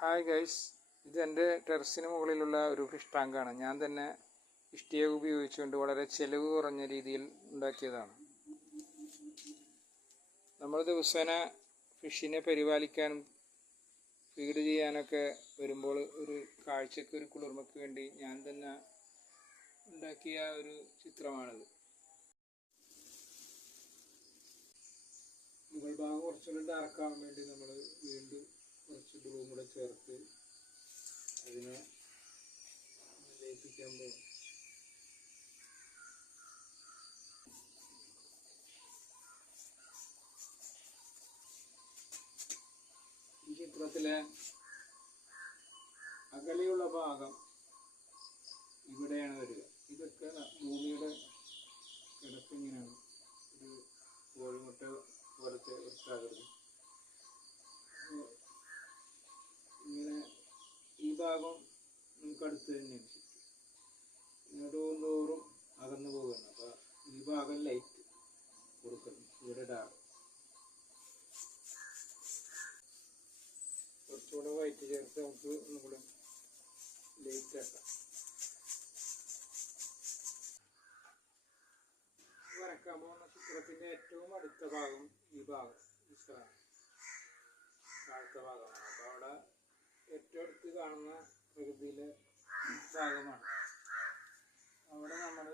Hi guys, ഇത് എൻ്റെ ടെറസിന് മുകളിലുള്ള ഒരു ഫിഷ് ടാങ്കാണ്. ഞാൻ തന്നെ ഇഷ്ടിക ഉപയോഗിച്ചുകൊണ്ട് വളരെ ചെലവ് കുറഞ്ഞ രീതിയിൽ ഉണ്ടാക്കിയതാണ്. നമ്മൾ ദിവസേന ഫിഷിനെ പരിപാലിക്കാനും ഫീഡ് ചെയ്യാനൊക്കെ വരുമ്പോൾ ഒരു കാഴ്ചയ്ക്ക് ഒരു കുളിർമയ്ക്ക് വേണ്ടി ഞാൻ തന്നെ ഉണ്ടാക്കിയ ഒരു ചിത്രമാണിത്. മുകൾ ഭാഗം കുറച്ചുകൂടി ഡാർക്കാൻ വേണ്ടി നമ്മൾ വീണ്ടും കുറച്ച് ഗ്ലൂ കൂടെ ചേർത്ത് അതിനെ ലയിപ്പിക്കാൻ പോകും. ഈ ചിത്രത്തിലെ അകലെയുള്ള ഭാഗം ഇവിടെയാണ് വരിക. ഇതൊക്കെ ഭൂമിയുടെ കിടപ്പിങ്ങനെയാണ്, ഒരു കോഴിമുട്ട പോലത്തെ വൃത്താകൃതി. ഇങ്ങനെ ഈ ഭാഗം നമുക്ക് അടുത്ത് തന്നെയാണ്, ഇങ്ങോട്ട് പോകുന്നതോറും അകന്നു പോവുകയാണ്. അപ്പം ഈ ഭാഗം ലൈറ്റ് കൊടുക്കണം, ഇവിടെ ഡാർക്ക്. കുറച്ചുകൂടെ വൈറ്റ് ചേർത്ത് നമുക്ക് ഒന്നുകൂടെ ലൈറ്റ് ആക്കാം. വരക്കാൻ പോകുന്ന ചിത്രത്തിൻ്റെ ഏറ്റവും അടുത്ത ഭാഗം ഈ ഭാഗം, ഈ സ്ഥലമാണ്, താഴത്തെ ഭാഗമാണ്. അപ്പോൾ അവിടെ ഏറ്റവും അടുത്ത് കാണുന്ന പ്രകൃതിയിലെ ഭാഗമാണ്. അവിടെ നമ്മൾ